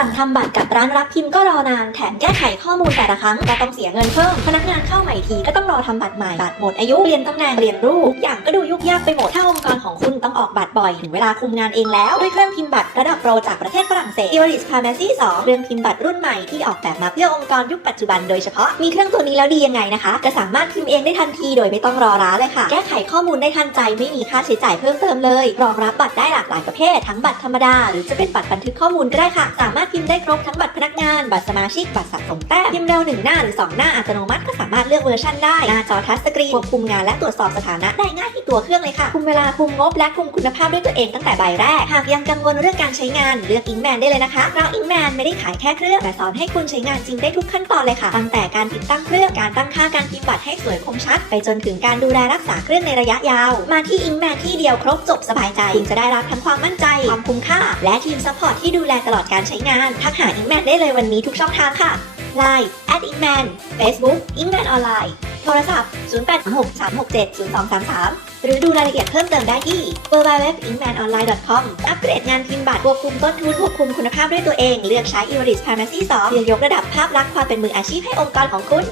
สั่งทำบัตรกับร้านรับพิมพ์ก็รอนาน แถมแก้ไขข้อมูลแต่ละครั้งก็ต้องเสียเงินเพิ่ม พนักงานเข้าใหม่ทีก็ต้องรอทำบัตรใหม่ บัตรหมดอายุเปลี่ยนตำแหน่งเปลี่ยนรูปทุกอย่างก็ดูยุ่งยากไปหมด ถ้าองค์กรของคุณ ออกบัตรบ่อยถึงเวลาคุมงานเองแล้ว ด้วยเครื่องพิมพ์บัตรระดับโปรจากประเทศฝรั่งเศส Iris Primacy 2 เครื่องพิมพ์บัตรรุ่นใหม่ที่ออกแบบมาเพื่อองค์กรยุคปัจจุบันโดยเฉพาะ มีเครื่องตัวนี้แล้วดียังไงนะคะก็สามารถพิมพ์เองได้ทันทีโดยไม่ต้องรอร้านเลยค่ะ แก้ไขข้อมูลได้ทันใจไม่มีค่าใช้จ่ายเพิ่มเติมเลย รองรับบัตรได้หลากหลายประเภท ทั้งบัตรธรรมดา หรือจะเป็นบัตรบันทึกข้อมูลก็ได้ค่ะ สามารถพิมพ์ได้ครบทั้งบัตร นักงาน บัตรสมาชิก บัตรสะสมแต้มพิมพ์เร็วหนึ่งหน้าหรือสองหน้าอัตโนมัติก็สามารถเลือกเวอร์ชันได้ หน้าจอทัชสกรีนควบคุมงานและตรวจสอบสถานะได้ง่ายที่ตัวเครื่องเลยค่ะ คุมเวลา คุมงบ และคุมคุณภาพด้วยตัวเองตั้งแต่ใบแรก หากยังกังวลเรื่องการใช้งาน เลือกอิงแมนได้เลยนะคะ เพราะอิงแมนไม่ได้ขายแค่เครื่อง แต่สอนให้คุณใช้งานจริงได้ทุกขั้นตอนเลยค่ะ ตั้งแต่การติดตั้งเครื่อง การตั้งค่า การพิมพ์บัตรให้สวยคมชัด ไปจนถึงการดูแลรักษาเครื่องในระยะยาว มาที่อิงแมนที่เดียวครบจบสบายใจคุณจะได้รับทั้งความมั่นใจ ความคุ้มค่า และทีมซัพพอร์ตที่ดูแลตลอดการใช้งานทักหาอิงแมนได้เลยวันนี้ทุกช่องทางค่ะ Line at @inkman Facebook inkmanonline โทรศัพท์ 0863670233 หรือดูรายละเอียดเพิ่มเติมได้ที่ www.inkmanonline.com อัปเกรดงานพิมพ์บัตรควบคุมต้นทุนควบคุมคุณภาพด้วยตัวเอง เลือกใช้ Iris Primacy 2เพื่อยกระดับภาพลักษณ์ความเป็นมืออาชีพให้องค์กรของคุณ